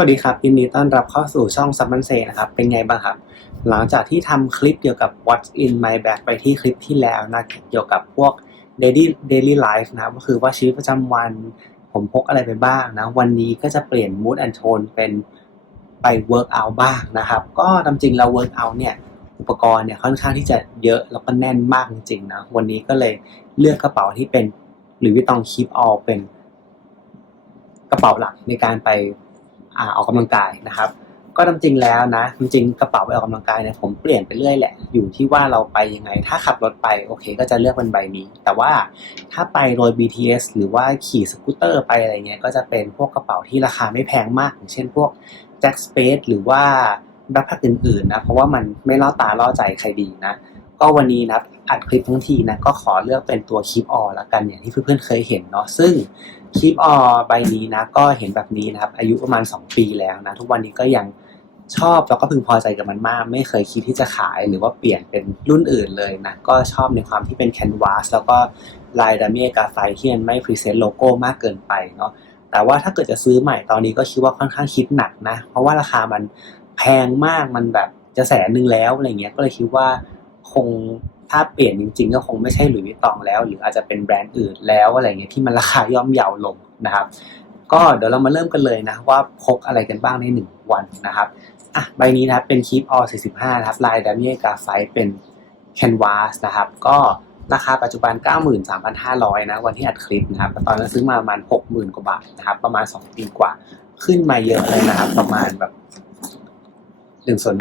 วัสดีครับ ยินดีต้อนรับเข้าสู่ช่องซับมันเซนะครับ เป็นไงบ้างครับ หลังจากที่ทำคลิปเกี่ยวกับ What's in my bag ไปที่คลิปที่แล้วนะเกี่ยวกับพวก daily daily life นะครับก็คือว่าชีวิตประจำวัน ผมพกอะไรไปบ้างนะ วันนี้ก็จะเปลี่ยน mood and tone เป็นไป work out บ้างนะครับ ก็ตามจริงเรา work out เนี่ยอุปกรณ์เนี่ยค่อนข้างที่จะเยอะแล้วก็แน่นมากจริงๆนะวันนี้ก็เลยเลือกกระเป๋าที่เป็นหรือวิตอง keep all เป็นกระเป๋าหลักในการไป อ่าออกกำลังกายนะครับ ก็ตามจริงแล้วนะจริงกระเป๋าไปออกกำลังกายเนี่ยผมเปลี่ยนไปเรื่อยแหละอยู่ที่ว่าเราไปยังไง ถ้าขับรถไปโอเค ก็จะเลือกเป็นใบนี้ แต่ว่าถ้าไปโดย BTS หรือว่าขี่สกูตเตอร์ไปอะไรเงี้ยก็จะเป็นพวกกระเป๋าที่ราคาไม่แพงมากอย่างเช่นพวก Jack Space หรือว่าแบ็คแพคอื่นๆนะเพราะว่ามันไม่ล่อตาล่อใจใครดีนะ ก็วันนี้นะ อัดคลิปทั้งทีนะก็ขอเลือกเป็นตัว Keep All ละกันอย่างที่เพื่อนๆเคยเห็นเนาะซึ่ง Keep All ใบนี้นะก็เห็นแบบนี้นะครับ อายุประมาณ 2 ปีแล้วนะ ทุกวันนี้ก็ยังชอบแล้วก็พึงพอใจกับมันมาก ไม่เคยคิดที่จะขายหรือว่าเปลี่ยนเป็นรุ่นอื่นเลยนะ ก็ชอบในความที่เป็นแคนวาสแล้วก็ลายดามิเอกาไฟที่มันไม่พรีเซนต์โลโก้มากเกินไปเนาะแต่ว่าถ้าเกิดจะซื้อใหม่ตอนนี้ก็คิดว่าค่อนข้างคิดหนักนะ เพราะว่าราคามันแพงมากมันแบบจะแสนหนึ่งแล้วอะไรเงี้ยก็เลยคิดว่าคง ถ้าเปลี่ยนจริงๆ ก็คงไม่ใช่หลุยส์วิตตองแล้ว หรืออาจจะเป็นแบรนด์อื่นแล้วอะไรเงี้ยที่มันราคาย่อมเยาลงนะครับ ก็เดี๋ยวเรามาเริ่มกันเลยนะว่าพกอะไรกันบ้างใน 1 วันนะครับอะใบนี้นะครับเป็น Keep All 45 นะครับลายดามิเอกาไฟเป็น Canvas นะครับก็ราคาปัจจุบัน 93,500 นะวันที่อัดคลิปนะครับตอนนั้นซื้อมาประมาณ 60,000 กว่าบาทนะครับประมาณ 2 ปีกว่าขึ้นมาเยอะเลยนะครับ ประมาณแบบ1ส่วน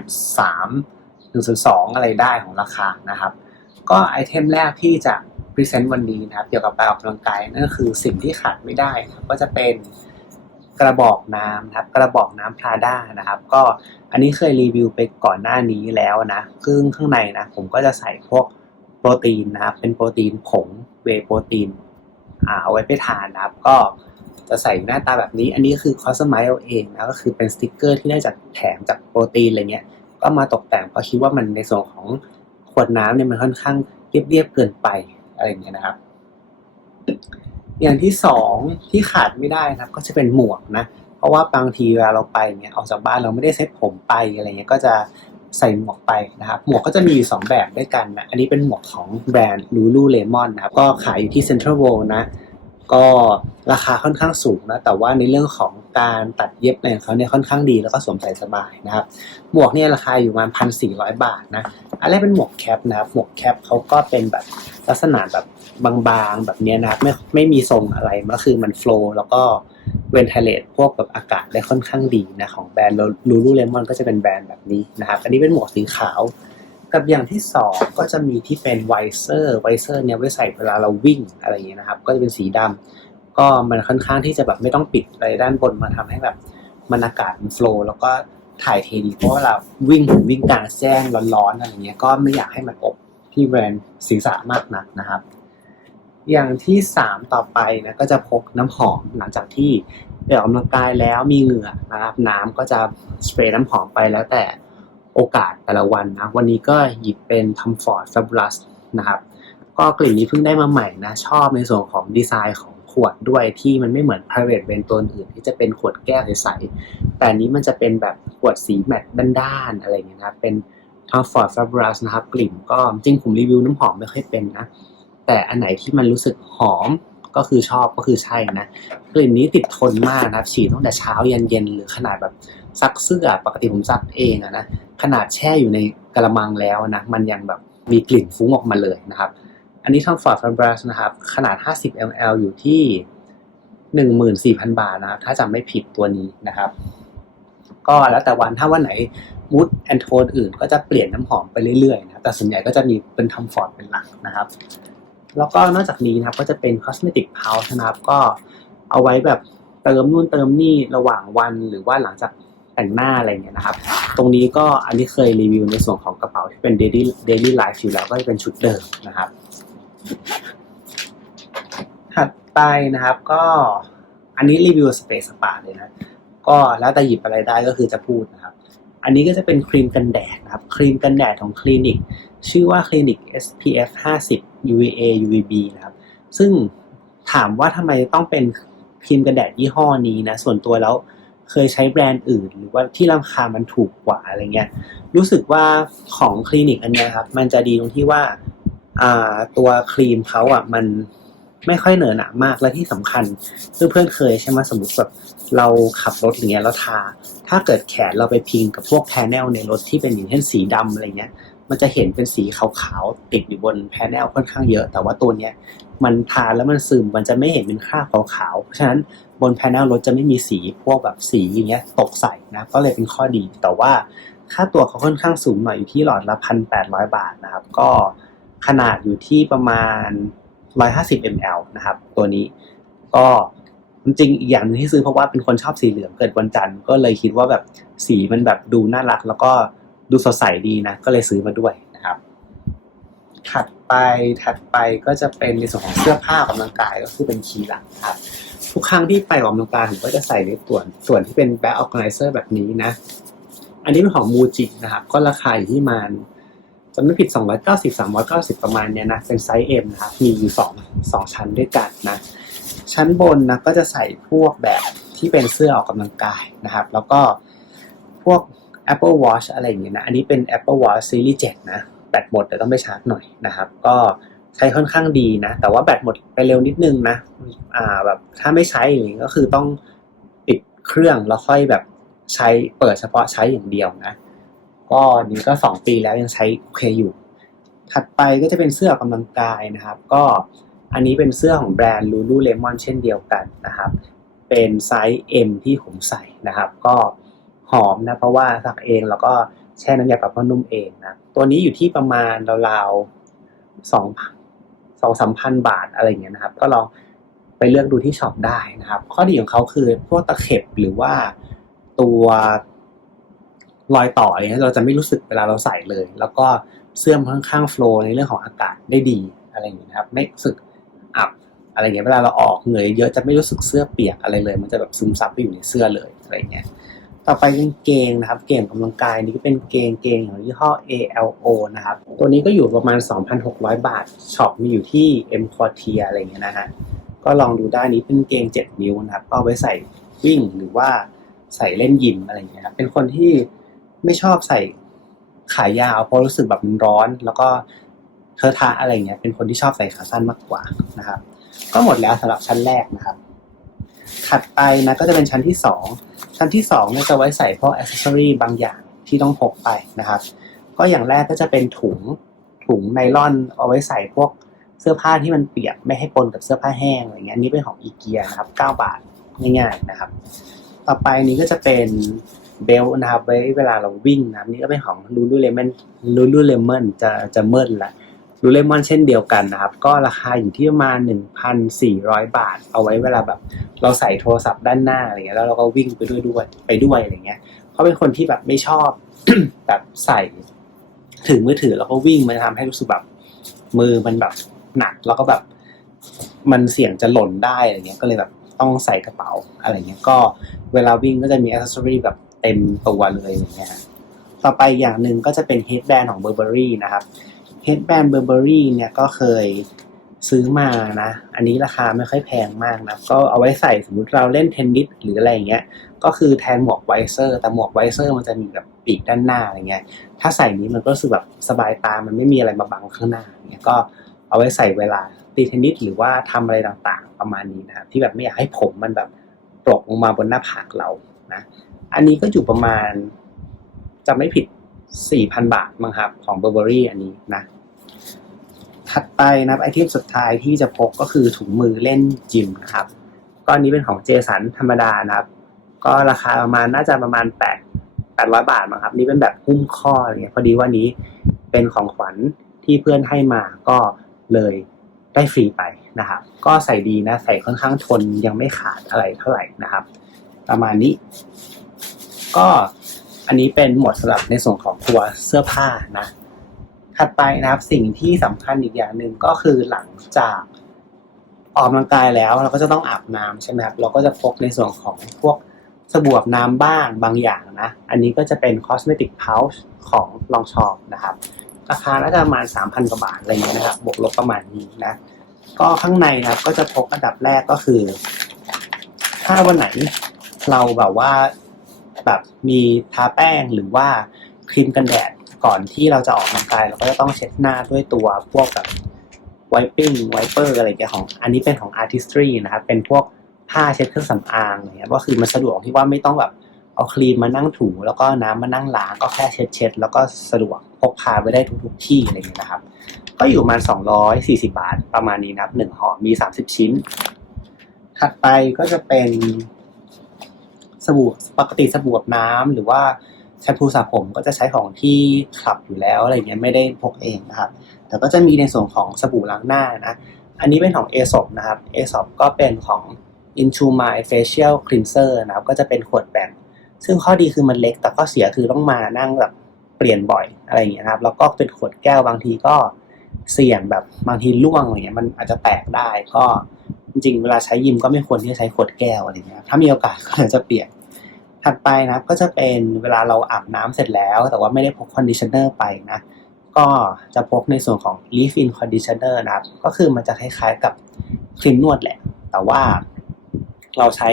3 1ส่วน2อะไรได้ของราคานะครับ ก็ไอเทมแรกที่จะพรีเซนต์วันนี้นะครับ เกี่ยวกับการออกกำลังกายนั่นก็คือสิ่งที่ขาดไม่ได้นะครับก็จะเป็นกระบอกน้ำนะครับ กระบอกน้ำพลาด้านะครับ ก็อันนี้เคยรีวิวไปก่อนหน้านี้แล้วนะซึ่งข้างในนะ ผมก็จะใส่พวกโปรตีนนะครับ เป็นโปรตีนผงเวโปรตีนอ่าเอาไว้ไปทานนะครับ ก็จะใส่หน้าตาแบบนี้ อันนี้คือคอสไมล์เองนะก็คือเป็นสติกเกอร์ที่ได้จากแถมจากโปรตีนอะไรเงี้ย ก็มาตกแต่งเพราะคิดว่ามันในส่วนของ วดน้ำเนี่ยมันค่อนข้างเรียบๆเกินไปอะไรอย่างเงี้ยนะครับ อย่างที่สองที่ขาดไม่ได้นะครับ ก็จะเป็นหมวกนะ เพราะว่าบางทีเวลาเราไปเนี่ยออกจากบ้านเราไม่ได้เซ็ตผมไปอะไรเงี้ยก็จะใส่หมวกไปนะครับ หมวกก็จะมีอยู่สองแบบด้วยกันนะ อันนี้เป็นหมวกของแบรนด์ Lululemon นะครับ ก็ขายอยู่ที่ Central World นะ ก็ราคาค่อนข้างสูงนะแต่ว่าในเรื่องของการตัดเย็บอะไรของเขาเนี่ยค่อนข้างดีแล้วก็สวมใส่สบายนะครับหมวกเนี่ยราคาอยู่ประมาณพันสี่ร้อยบาทนะอันแรกเป็นหมวกแคปนะครับหมวกแคปเขาก็เป็นแบบลักษณะแบบบางๆแบบนี้นะครับไม่ไม่มีทรงอะไรก็คือมันโฟล์แล้วก็เวนเทเลตพวกแบบอากาศได้ค่อนข้างดีนะของแบรนด์ลูลูเลมอนก็จะเป็นแบรนด์แบบนี้นะครับอันนี้เป็นหมวกสีขาว กับอย่างที่สองก็จะมีที่เป็นไวเซอร์ไวเซอร์เนี่ยไว้ใส่เวลาเราวิ่งอะไรอย่างเงี้ยนะครับ ก็จะเป็นสีดำก็มันค่อนข้างที่จะแบบไม่ต้องปิดอะไรด้านบนมาทำให้แบบมันอากาศมันโฟล์แล้วก็ถ่ายเทดีเพราะว่าเราวิ่งวิ่งกลางแจ้งร้อนๆอะไรเงี้ยก็ไม่อยากให้มันอบที่แบรนด์ศีรษะมากนักนะครับ อย่างที่สามต่อไปนะก็จะพกน้ำหอมหลังจากที่ไปออกกำลังกายแล้วมีเหงื่อนะครับน้ำก็จะสเปรย์น้ำหอมไปแล้วแต่ โอกาสแต่ละวันนะวันนี้ก็หยิบเป็น Tom Ford Fabulous นะครับก็กลิ่นนี้เพิ่งได้มาใหม่นะ ชอบในส่วนของดีไซน์ของขวดด้วยที่มันไม่เหมือน private b r a n ตัวอื่นที่จะเป็นขวดแก้วใสๆแต่นี้มันจะเป็นแบบขวดสีแมตต์ด้านๆอะไรเงี้ยนะเป็น Tom Ford Fabulous นะครับ กลิ่นก็จริงผมรีวิวน้ำหอมไม่ค่อยเป็นนะ แต่อันไหนที่มันรู้สึกหอมก็คือชอบก็คือใช่นะ กลิ่นนี้ติดทนมากนะครับฉีดตั้งแต่เช้ายันเย็นหรือขนาดแบบ ซักเสื้อปกติผมซักเองอะนะขนาดแช่อยู่ในกระมังแล้วนะมันยังแบบมีกลิ่นฟุ้งออกมาเลยนะครับ อันนี้ทาง Ford Fabulous นะครับ ขนาด 50 ml อยู่ที่ 14,000 บาทนะครับถ้าจำไม่ผิดตัวนี้นะครับ ก็แล้วแต่วันถ้าวันไหนมูดแอนโทนอื่นก็จะเปลี่ยนน้ำหอมไปเรื่อยๆนะแต่ส่วนใหญ่ก็จะมีเป็นทอมฟอร์ดเป็นหลักนะครับ แล้วก็นอกจากนี้นะครับก็จะเป็น cosmetic pouch นะครับก็เอาไว้แบบเติมนู่นเติมนี่ระหว่างวันหรือว่าหลังจาก แต่งหน้าอะไรเงี้ยนะครับ ตรงนี้ก็อันนี้เคยรีวิวในส่วนของกระเป๋าที่เป็น daily daily life อยู่แล้วก็จะเป็นชุดเดิมนะครับ ถัดไปนะครับก็อันนี้รีวิวสเปซสปาเลยนะก็แล้วแต่หยิบอะไรได้ก็คือจะพูดนะครับ อันนี้ก็จะเป็นครีมกันแดดนะครับ ครีมกันแดดของคลินิก ชื่อว่าคลินิก SPF 50 UVA UVB นะครับ ซึ่งถามว่าทำไมต้องเป็นครีมกันแดดยี่ห้อนี้นะ ส่วนตัวแล้ว เคยใช้แบรนด์อื่น หรือว่าที่ราคามันถูกกว่าอะไรเงี้ยรู้สึกว่าของคลินิกอันเนี้ยครับ มันจะดีตรงที่ว่าอ่าตัวครีมเขาอะมันไม่ค่อยเหนอะหนามากและที่สำคัญเพื่อนๆเคยใช่ไหมสมมติแบบเราขับรถอย่างเงี้ยแล้วทา ถ้าเกิดแขนเราไปพิงกับพวกแพนเนลในรถที่เป็นอย่างเช่นสีดำอะไรเงี้ย มันจะเห็นเป็นสีขาวๆติดอยู่บนแพนเนลค่อนข้างเยอะ แต่ว่าตัวเนี้ยมันทาแล้วมันซึมมันจะไม่เห็นเป็นคราบขาวๆเพราะฉะนั้น บนแพนเนลรถจะไม่มีสีพวกแบบสีอย่างเงี้ยตกใส่นะก็เลยเป็นข้อดี แต่ว่าค่าตัวเขาค่อนข้างสูงหน่อยอยู่ที่หลอดละพันแปดร้อยบาทนะครับ ก็ขนาดอยู่ที่ประมาณ 150 ml นะครับ ตัวนี้ก็จริงอีกอย่างหนึงที่ซื้อเพราะว่าเป็นคนชอบสีเหลืองเกิดวันจันทร์ก็เลยคิดว่าแบบสีมันแบบดูน่ารัก แล้วก็ดูสดใสดีนะ ก็เลยซื้อมาด้วยนะครับ ถัดไปถัดไปก็จะเป็นในส่วนของเสื้อผ้าออกกำลังกายก็คือเป็นคีย์หลักครับ ทุกครั้งที่ไปออกกำลังกายผมก็จะใส่ในส่วนส่วนที่เป็นแบ็คออ g แกไนเซอร์แบบนี้นะ อันนี้เป็นของมูจินะครับ ก็ราคาอยู่ที่ประมันจะไม่ผิด 290 390 ประมาณเนี้ยนะ เป็นไซส์ M นะครับ มีอยู่สองสองชั้นด้วยกันนะ ชั้นบนนะก็จะใส่พวกแบบที่เป็นเสื้อออกกำลังกายนะครับ แล้วก็พวก Apple Watch อะไรอย่างเงี้ยนะ อันนี้เป็น Apple Watch Series 7 นะ แบตหมดเดี๋ยวต้องไปชาร์จหน่อยนะครับ ก็ ใช้ค่อนข้างดีนะ แต่ว่าแบตหมดไปเร็วนิดนึงนะ อ่าแบบถ้าไม่ใช้อย่างงี้ก็คือต้องปิดเครื่องแล้วค่อยแบบใช้เปิดเฉพาะใช้อย่างเดียวนะ ก็นี่ก็สองปีแล้วยังใช้โอเคอยู่ ถัดไปก็จะเป็นเสื้อออกกำลังกายนะครับ ก็อันนี้เป็นเสื้อของแบรนด์ Lululemon เช่นเดียวกันนะครับ เป็นไซส์ M ที่ผมใส่นะครับ ก็หอมนะ เพราะว่าสักเองแล้วก็แช่น้ำยาปรับผ้านุ่มเองนะ ตัวนี้อยู่ที่ประมาณราวๆสองพัน สองสามพันบาทอะไรอย่างเงี้ยนะครับ ก็ลองไปเลือกดูที่ช็อปได้นะครับ ข้อดีของเขาคือพวกตะเข็บหรือว่าตัวรอยต่อเงี้ยเราจะไม่รู้สึกเวลาเราใส่เลย แล้วก็เสื้อมันค่อนข้างโฟล์ในเรื่องของอากาศได้ดีอะไรอย่างเงี้ยนะครับ ไม่รู้สึกอับอะไรเงี้ยเวลาเราออกเหงื่อเยอะจะไม่รู้สึกเสื้อเปียกอะไรเลย มันจะแบบซึมซับไปอยู่ในเสื้อเลยอะไรเงี้ย ต่อไปกางเกงนะครับ เกงกำลังกายนี่ก็เป็นเกงเกงของยี่ห้อ ALO นะครับ ตัวนี้ก็อยู่ประมาณ 2,600 บาทช็อปมีอยู่ที่ M Quartier อะไรเงี้ยนะฮะก็ลองดูได้นี้เป็นเกง 7 นิ้วนะครับก็เอาไว้ใส่วิ่งหรือว่าใส่เล่นยิมอะไรเงี้ยครับเป็นคนที่ไม่ชอบใส่ขายาวเพราะรู้สึกแบบมันร้อน แล้วก็เทอะทะอะไรเงี้ยเป็นคนที่ชอบใส่ขาสั้นมากกว่านะครับ ก็หมดแล้วสำหรับชั้นแรกนะครับ ถัดไปนะก็จะเป็นชั้นที่สอง ชั้นที่สองเนี่ยจะไว้ใส่พวกอ c เซอรี่บางอย่างที่ต้องพกไปนะครับ ก็อย่างแรกก็จะเป็นถุงถุงไนล่อนเอาไว้ใส่พวกเสื้อผ้าที่มันเปียกไม่ให้ปนกับเสื้อผ้าแห้งอะไรเงี้ยอันนี้เป็นของอีเกียนะครับ9บาทง่ายๆนะครับ ต่อไปนี้ก็จะเป็นเบลนะครับไว้เวลาเราวิ่งนะครับนี่ก็เป็นของ Lululemon Lululemon จะจะเมินละ Lululemon เช่นเดียวกันนะครับ ก็ราคาอยู่ที่ประมาณ1,400 บาท เอาไว้เวลาแบบ เราใส่โทรศัพท์ด้านหน้าอะไรเงี้ยแล้วเราก็วิ่งไปด้วยด้วยไปด้วยอะไรเงี้ยเขาเป็นคนที่แบบไม่ชอบแบบใส่ถือมือถือแล้วก็วิ่งมันทำให้รู้สึกแบบมือมันแบบหนักแล้วก็แบบมันเสี่ยงจะหล่นได้อะไรเงี้ยก็เลยแบบต้องใส่กระเป๋าอะไรเงี้ยก็เวลาวิ่งก็จะมีอ c เซ s ซอรี่แบบเต็มตัวเลยอย่างเงี้ยต่อไปอย่างหนึ่งก็จะเป็นเฮดแบนของ Burberry นะครับ ฮดแบนเบอร์เบอรี่เนี่ยก็เคยซื้อมานะ อันนี้ราคาไม่ค่อยแพงมากนะ ก็เอาไว้ใส่สมมติเราเล่นเทนนิสหรืออะไรอย่างเงี้ย ก็คือแทนหมวกไวเซอร์ แต่หมวกไวเซอร์มันจะมีแบบปีกด้านหน้าอะไรเงี้ย ถ้าใส่นี้มันก็รู้สึกแบบสบายตา มันไม่มีอะไรมาบังข้างหน้าเงี้ยก็เอาไว้ใส่เวลาตีเทนนิสหรือว่าทำอะไรต่างๆ ประมาณนี้นะครับที่แบบไม่อยากให้ผมมันแบบตกลงมาบนหน้าผากเรา นะ อันนี้ก็อยู่ประมาณจะไม่ผิด4,000 บาทมั้งครับของ Burberry อันนี้นะ ถัดไปนะครับไอเทมสุดท้ายที่จะพกก็คือถุงมือเล่นจิมนะครับก็อันนี้เป็นของเจสันธรรมดานะครับ ก็ราคาประมาณน่าจะประมาณแปดแปดร้อยบาทมั้งครับ นี่เป็นแบบหุ้มข้ออะไรเงี้ยพอดีว่านี้เป็นของขวัญที่เพื่อนให้มาก็เลยได้ฟรีไปนะครับ ก็ใส่ดีนะใส่ค่อนข้างทนยังไม่ขาดอะไรเท่าไหร่นะครับ ประมาณนี้ ก็อันนี้เป็นหมวดสำหรับในส่วนของตัวเสื้อผ้านะ ถัดไปนะครับสิ่งที่สำคัญอีกอย่างหนึ่งก็คือหลังจากออกกำลังกายแล้วเราก็จะต้องอาบน้ำใช่ไหมครับเราก็จะพกในส่วนของพวกสบู่อาบน้ำบ้างบางอย่างนะ อันนี้ก็จะเป็น cosmetic pouch ของลองชอปนะครับ ราคาน่าจะประมาณ 3,000 กว่าบาทอะไรเงี้ยนะครับ บวกลบประมาณนี้นะ ก็ข้างในนะครับก็จะพกอันดับแรกก็คือ ถ้าวันไหนเราแบบว่าแบบมีทาแป้งหรือว่าครีมกันแดด ก่อนที่เราจะออกกำลังกายเราก็จะต้องเช็ดหน้าด้วยตัวพวกแบบไวปิ้งไวเปอร์อะไรเงี้ยของ อันนี้เป็นของ artistry นะครับ เป็นพวกผ้าเช็ดเครื่องสำอางอะไรเงี้ยก็คือมันสะดวกที่ว่าไม่ต้องแบบเอาครีมมานั่งถูแล้วก็น้ำมานั่งล้างก็แค่เช็ดเช็ดๆแล้วก็สะดวกพกพาไปได้ทุกๆที่อะไรเงี้ยนะครับ ก็อยู่ประมาณ 240 บาทประมาณนี้นะครับหนึ่งห่อมี 30 ชิ้น ถัดไปก็จะเป็นสบู่ปกติสบู่น้ำหรือว่า แชมพูสระผมก็จะใช้ของที่ขับอยู่แล้วอะไรเงี้ยไม่ได้พกเองนะครับ แต่ก็จะมีในส่วนของสบู่ล้างหน้านะ อันนี้เป็นของ a s o p นะครับ a s o p ก็เป็นของ Into My Facial Cleanser นะครับ ก็จะเป็นขวดแบ่งซึ่งข้อดีคือมันเล็ก แต่ข้อเสียคือต้องมานั่งแบบเปลี่ยนบ่อยอะไรอย่างเงี้ยครับ แล้วก็เป็นขวดแก้วบางทีก็เสี่ยงแบบบางทีร่วงอะไรเงี้ยมันอาจจะแตกได้ก็จริงๆเวลาใช้ยิมก็ไม่ควรที่จะใช้ขวดแก้วอะไรเงี้ยถ้ามีโอกาสก็จะเปลี่ยน ถัดไปนะครับก็จะเป็นเวลาเราอาบน้ำเสร็จแล้ว แต่ว่าไม่ได้พกคอนดิชเนอร์ไปนะก็จะพกในส่วนของ leave in conditioner นะครับ ก็คือมันจะคล้ายๆกับครีมนวดแหละ แต่ว่าเราใช้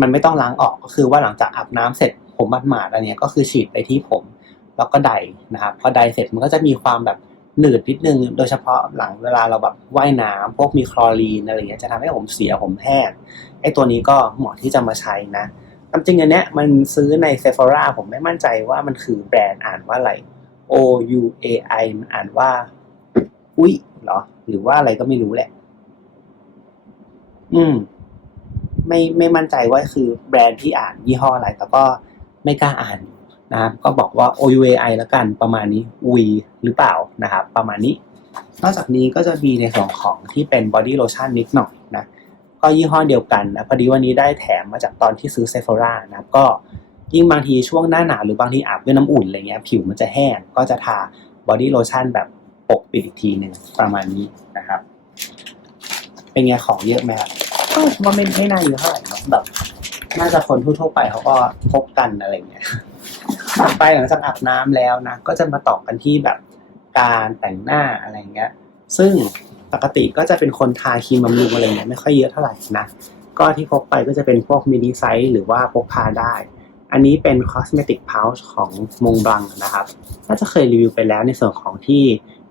มันไม่ต้องล้างออกก็คือว่าหลังจากอาบน้ำเสร็จผมบัดหมาดอันนี้ก็คือฉีดไปที่ผมแล้วก็ไดนะครับพอไดเสร็จมันก็จะมีความแบบหนืดนิดนึง โดยเฉพาะหลังเวลาเราแบบว่ายน้ำพวกมีคลอรีนอะไรเงี้ยจะทำให้ผมเสียผมแห้งไอ้ตัวนี้ก็เหมาะที่จะมาใช้นะ ความจริงอันเนี้ยมันซื้อใน Sephora ผมไม่มั่นใจว่ามันคือแบรนด์อ่านว่าอะไร O U A I มันอ่านว่า อุ้ยเหรอ หรือว่าอะไรก็ไม่รู้แหละ อืม ไม่ไม่มั่นใจว่าคือแบรนด์ที่อ่านยี่ห้ออะไร แต่ก็ไม่กล้าอ่านนะครับก็บอกว่า O U A I แล้วกันประมาณนี้อุยหรือเปล่านะครับ ประมาณนี้ นอกจากนี้ก็จะมีในส่วนของที่เป็นบอดี้โลชั่นนิดหน่อย ก็ยี่ห้อเดียวกันนะพอดีวันนี้ได้แถมมาจากตอนที่ซื้อเซฟ o รานะครับก็ยิ่งบางทีช่วงหน้าหนาวหรือบางทีอาบด้วยน้ำอุ่นอะไรเงี้ยผิวมันจะแห้งก็จะทาบอดี้โลชั่นแบบปกปิดอีกทีหนึ่งประมาณนี้นะครับ เป็นไงของเยอะไหมครับก็ว่าไม่ไม่น่าเยอะเท่าไหร่เนอะแบบน่าจะคนทั่วๆไปเขาก็พกกันอะไรเงี้ยไปหลังจากอาบน้ำแล้วนะก็จะมาต่อกันที่แบบการแต่งหน้าอะไรเงี้ย ซึ่ง ปกติก็จะเป็นคนทาครีมบำรุงอะไรเงี้ยไม่ค่อยเยอะเท่าไหร่นะก็ที่พกไปก็จะเป็นพวกมินิไซส์หรือว่าพกพาได้ อันนี้เป็น cosmetic pouch ของมงบังนะครับน่าจะเคยรีวิวไปแล้วในส่วนของที่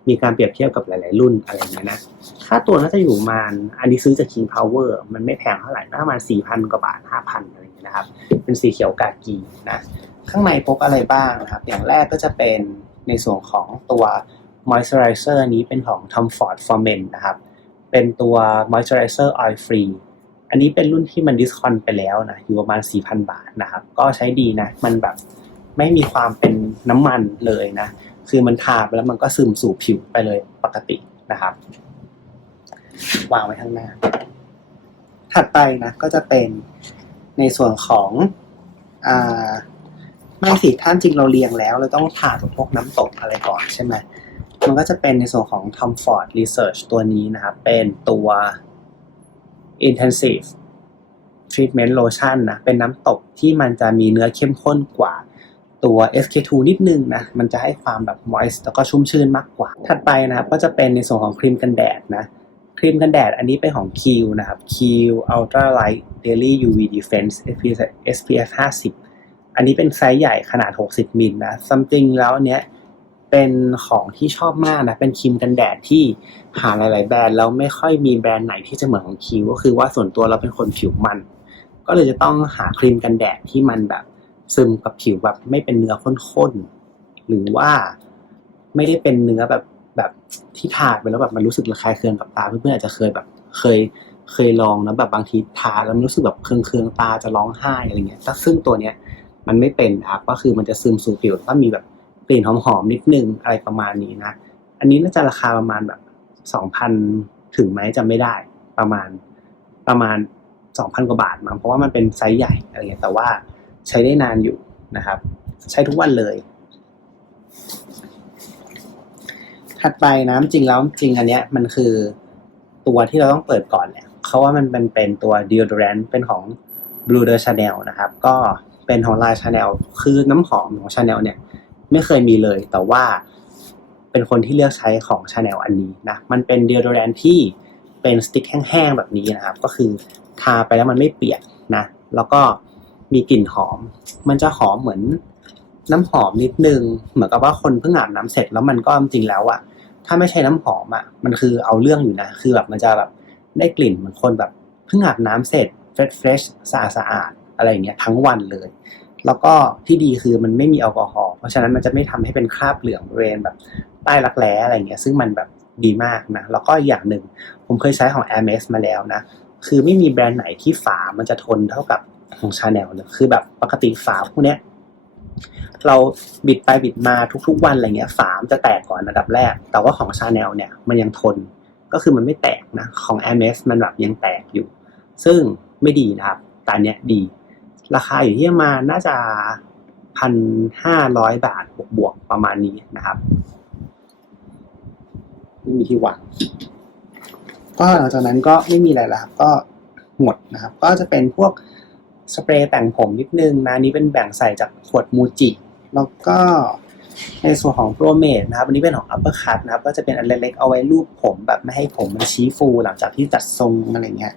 มีการเปรียบเทียบกับหลาย ๆ รุ่นอะไรเงี้ยนะ ค่าตัวน่าจะอยู่ประมาณ อันนี้ซื้อจาก King Power มันไม่แพงเท่าไหร่น่าประมาณ4,000 กว่าบาท 5,000 อะไรอย่างเงี้ยนะครับ เป็นสีเขียวกากีนะ ข้างในพกอะไรบ้างนะครับ อย่างแรกก็จะเป็นในส่วนของตัว moisturizer นี้เป็นของ Tom Ford for Men นะครับ เป็นตัว moisturizer oil free อันนี้เป็นรุ่นที่มันดิสคอนไปแล้วนะ อยู่ประมาณ 4,000 บาทนะครับ ก็ใช้ดีนะ มันแบบไม่มีความเป็นน้ำมันเลยนะ คือมันทาไปแล้วมันก็ซึมสู่ผิวไปเลยปกตินะครับ วางไว้ข้างหน้า ถัดไปนะก็จะเป็นในส่วนของอ่าไม่สิท่านจริงเราเรียงแล้ว เราต้องทากับพวกน้ำตกอะไรก่อนใช่ไหม มันก็จะเป็นในส่วนของ Tom Ford Research ตัวนี้นะครับ เป็นตัว Intensive Treatment Lotion นะ เป็นน้ำตกที่มันจะมีเนื้อเข้มข้นกว่าตัว SK2 นิดนึงนะ มันจะให้ความแบบ moist แล้วก็ชุ่มชื่นมากกว่า ถัดไปนะครับ ก็จะเป็นในส่วนของครีมกันแดดนะ ครีมกันแดดอันนี้เป็นของ Q นะครับ Q Ultra Light Daily UV Defense SPF 50 อันนี้เป็นไซส์ใหญ่ขนาด 60 มิลนะซัมติงแล้วเนี้ย เป็นของที่ชอบมากนะ เป็นครีมกันแดดที่หาหลาย ๆ แบรนด์แล้วไม่ค่อยมีแบรนด์ไหนที่จะเหมือนของ Q ก็คือว่าส่วนตัวเราเป็นคนผิวมัน ก็เลยจะต้องหาครีมกันแดดที่มันแบบ ซึมกับผิวแบบไม่เป็นเนื้อข้นๆ หรือว่าไม่ได้เป็นเนื้อแบบแบบที่ทาไปแล้วแบบมันรู้สึกระคายเคืองกับตาเพื่อนๆอาจจะเคยแบบเคยเคยลองนะแบบบางทีทาแล้วมันรู้สึกแบบเคืองๆตาจะร้องไห้อะไรเงี้ยซึ่งตัวเนี้ยมันไม่เป็นครับก็คือมันจะซึมสู่ผิวแล้วก็มีแบบ ลิ่นหอมๆนิดนึงอะไรประมาณนี้นะ อันนี้น่าจะราคาประมาณแบบสองพันถึงไหมจำไม่ได้ประมาณประมาณสองพันกว่าบาทมั้งเพราะว่ามันเป็นไซส์ใหญ่อะไรเงี้ยแต่ว่าใช้ได้นานอยู่นะครับ ใช้ทุกวันเลย ถัดไปนะจริงแล้วจริงอันเนี้ยมันคือตัวที่เราต้องเปิดก่อนแหละเขาว่ามันเป็นเป็นตัว deodorant เป็นของ Blue de Chanel นะครับ ก็เป็นของลาย Chanel คือน้ำหอมของ Chanel เนี่ย ไม่เคยมีเลย แต่ว่าเป็นคนที่เลือกใช้ของ Chanel อันนี้นะ มันเป็น deodorant ที่เป็นสติ๊กแห้งๆแบบนี้นะครับ ก็คือทาไปแล้วมันไม่เปียกนะ แล้วก็มีกลิ่นหอม มันจะหอมเหมือนน้ำหอมนิดนึง เหมือนกับว่าคนเพิ่งอาบน้ำเสร็จแล้วมันก็จริงแล้วอะถ้าไม่ใช่น้ำหอมอะมันคือเอาเรื่องอยู่นะ คือแบบมันจะแบบได้กลิ่นเหมือนคนแบบเพิ่งอาบน้ำเสร็จเฟรชเฟรชสะอาดสะอาดๆอะไรอย่างเงี้ยทั้งวันเลย แล้วก็ที่ดีคือมันไม่มีแอลกอฮอล์เพราะฉะนั้นมันจะไม่ทำให้เป็นคราบเหลืองบริเวณแบบใต้รักแร้อะไรเงี้ยซึ่งมันแบบดีมากนะแล้วก็อย่างหนึ่งผมเคยใช้ของ Air m e s มาแล้วนะ คือไม่มีแบรนด์ไหนที่ฝามันจะทนเท่ากับของชาแนลเลยคือแบบปกติฝาพวกเนี้ยเราบิดไปบิดมาทุกๆวันอะไรเงี้ยฝามันจะแตกก่อนอันดับแรก แต่ว่าของชาแนลเนี่ยมันยังทนก็คือมันไม่แตกนะ ของ a m s มันแบบยังแตกอยู่ ซึ่งไม่ดีนะครับแต่อันเนี้ยดี ราคาอยู่ที่ประมาณน่าจะพันห้าร้อยบาทบวกๆประมาณนี้นะครับไม่มีที่วางก็หลังจากนั้นก็ไม่มีอะไรแล้วครับก็หมดนะครับ ก็จะเป็นพวกสเปรย์แต่งผมนิดนึงนะนนี้เป็นแบ่งใส่จากขวดมูจิ แล้วก็ในส่วนของโปรเมดนะครับอันนี้เป็นของ upper cut นะครับ ก็จะเป็นอันเล็กๆเอาไว้รูปผมแบบไม่ให้ผมมันชี้ฟู หลังจากที่จัดทรงอะไรเงี้ย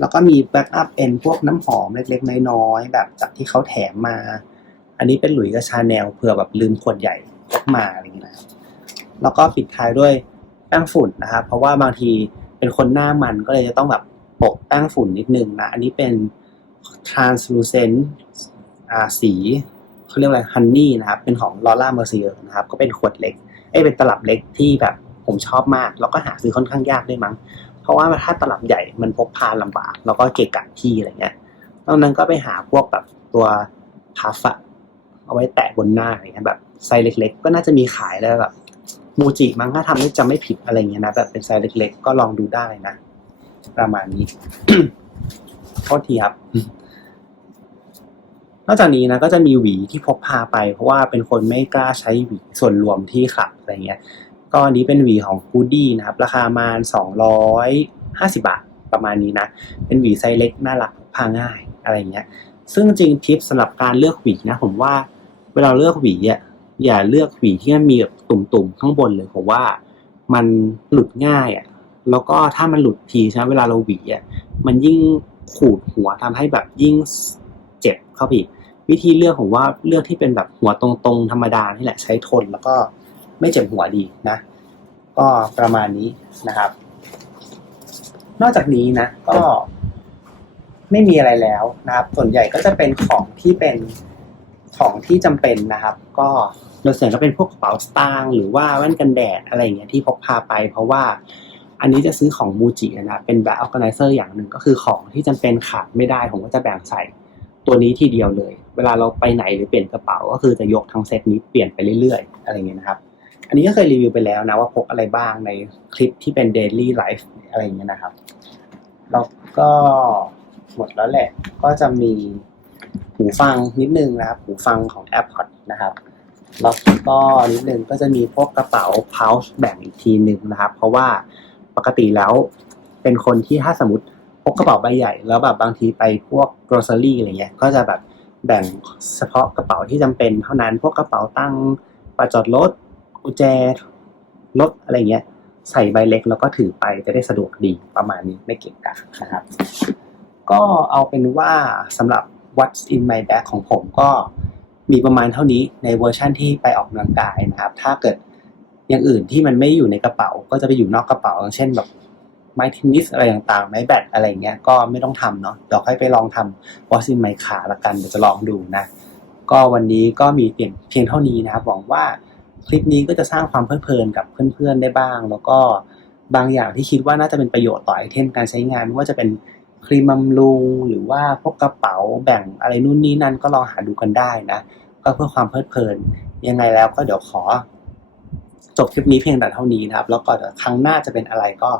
แล้วก็มีแบ็กอัพเอ็นพวกน้ำหอมเล็กๆ น้อยๆ แบบจากที่เขาแถมมา อันนี้เป็นหลุยส์กับชาแนลเผื่อแบบลืมขวดใหญ่พกมาอะไรอย่างเงี้ยนะแล้วก็ปิดท้ายด้วยแป้งฝุ่นนะครับ เพราะว่าบางทีเป็นคนหน้ามันก็เลยจะต้องแบบโปะแป้งฝุ่นนิดนึงนะ อันนี้เป็น translucent อาสีเขาเรียกอะไรฮันนี่นะครับ เป็นของลอร่าเมอร์เซียนะครับ ก็เป็นขวดเล็ก เอ้เป็นตลับเล็กที่แบบผมชอบมาก แล้วก็หาซื้อค่อนข้างยากด้วยมั้ง ราะว่าถ้าตลับใหญ่มันพกพาลำบาก แล้วก็เกะกะที่อะไรเงี้ยนอกนั้นก็ไปหาพวกแบบตัวพัฟอะเอาไว้แตะบนหน้าอะไรเงี้ยแบบไซส์เล็ก ๆ ก็น่าจะมีขายแล้วแบบมูจิมั้งถ้าทำไม่จำไม่ผิดอะไรเงี้ยนะแบบเป็นไซส์เล็ก ๆ ก็ลองดูได้นะ ประมาณนี้โทษทีครับนอกจากนี้นะก็จะมีหวีที่พกพาไป เพราะว่าเป็นคนไม่กล้าใช้หวีส่วนรวมที่ขับอะไรเงี้ย ก็อันนี้เป็นหวีของ h ูดี้นะครับ ราคาประมาณสองร้อยห้าสิบาทประมาณนี้นะ เป็นหวีไซส์เล็กน่ารักพาง่ายอะไรเงี้ย ซึ่งจริงทิปสำหรับการเลือกหวีนะ ผมว่าเวลาเลือกหวีอะอย่าเลือกหวีที่มันมีแบบตุ่มๆข้างบนเลยผมว่ามันหลุดง่ายอะแล้วก็ถ้ามันหลุดทีใช่ไหมเวลาเราหวีอะมันยิ่งขูดหัวทำให้แบบยิ่งเจ็บเข้าไปอีกวิธีเลือกผมว่าเลือกที่เป็นแบบหัวตรงๆ ธรรมดานี่แหละใช้ทนแล้วก็ ไม่เจ็บหัวดีนะ ก็ประมาณนี้นะครับ นอกจากนี้นะ ก็ไม่มีอะไรแล้วนะครับ ส่วนใหญ่ก็จะเป็นของที่เป็นของที่จำเป็นนะครับ ก็โดยส่วนก็เป็นพวกกระเป๋าสตางค์หรือว่าแว่นกันแดดอะไรอย่างเงี้ยที่พกพาไป เพราะว่าอันนี้จะซื้อของมูจินะเป็นแบบออร์แกไนเซอร์อย่างหนึ่งก็คือของที่จำเป็นขาดไม่ได้ผมก็จะแบ่งใส่ตัวนี้ทีเดียวเลย เวลาเราไปไหนหรือเปลี่ยนกระเป๋าก็คือจะยกทั้งเซตนี้เปลี่ยนไปเรื่อยๆ อะไรเงี้ยนะครับ อันนี้ก็เคยรีวิวไปแล้วนะว่าพกอะไรบ้างในคลิปที่เป็น daily life อะไรอย่างเงี้ยนะครับ แล้วก็หมดแล้วแหละ ก็จะมีหูฟังนิดนึงนะครับ หูฟังของ AirPods นะครับ แล้วก็นิดนึงก็จะมีพวกกระเป๋า pouch แบ่งอีกทีหนึ่งนะครับ เพราะว่าปกติแล้วเป็นคนที่ถ้าสมมติพกกระเป๋าใบใหญ่ แล้วแบบบางทีไปพวก grocery อะไรเงี้ย ก็จะแบบแบ่งเฉพาะกระเป๋าที่จำเป็นเท่านั้น พวกกระเป๋าตั้งประจอดรถ กุญแจรถอะไรเงี้ย ใส่ใบเล็กแล้วก็ถือไปจะได้สะดวกดีประมาณนี้ไม่เก็บกะนะครับ ก็เอาเป็นว่าสำหรับ What's in my bag ของผมก็มีประมาณเท่านี้ในเวอร์ชั่นที่ไปออกกำลังกายนะครับ ถ้าเกิดอย่างอื่นที่มันไม่อยู่ในกระเป๋า ก็จะไปอยู่นอกกระเป๋าอย่างเช่นแบบไม้เทนนิสอะไรต่างๆ ไม้แบดอะไรเงี้ยก็ไม่ต้องทำเนาะเดี๋ยวค่อยไปลองทำ What's in my car ละกันเดี๋ยวจะลองดูนะ ก็วันนี้ก็มีเพียงเพียงเท่านี้นะครับหวังว่า ลิปนี้ก็จะสร้างความเพลิดเพลินกับเพื่อนๆได้บ้าง แล้วก็บางอย่างที่คิดว่าน่าจะเป็นประโยชน์ต่อไอเทมการใช้งานไม่ว่าจะเป็นครีมบำรุงหรือว่าพวกกระเป๋าแบ่งอะไรนู่นนี่นั่นก็ลองหาดูกันได้นะ ก็เพื่อความเพลิดเพลิน ยังไงแล้วก็เดี๋ยวขอ จบคลิปนี้เพียงแต่เท่านี้นะครับ แล้วก็ครั้งหน้าจะเป็นอะไรก็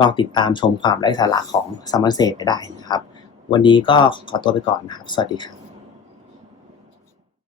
ลองติดตามชมความไร้สาระของซัมมันเซไปได้นะครับ วันนี้ก็ขอตัวไปก่อนนะครับ สวัสดีครับ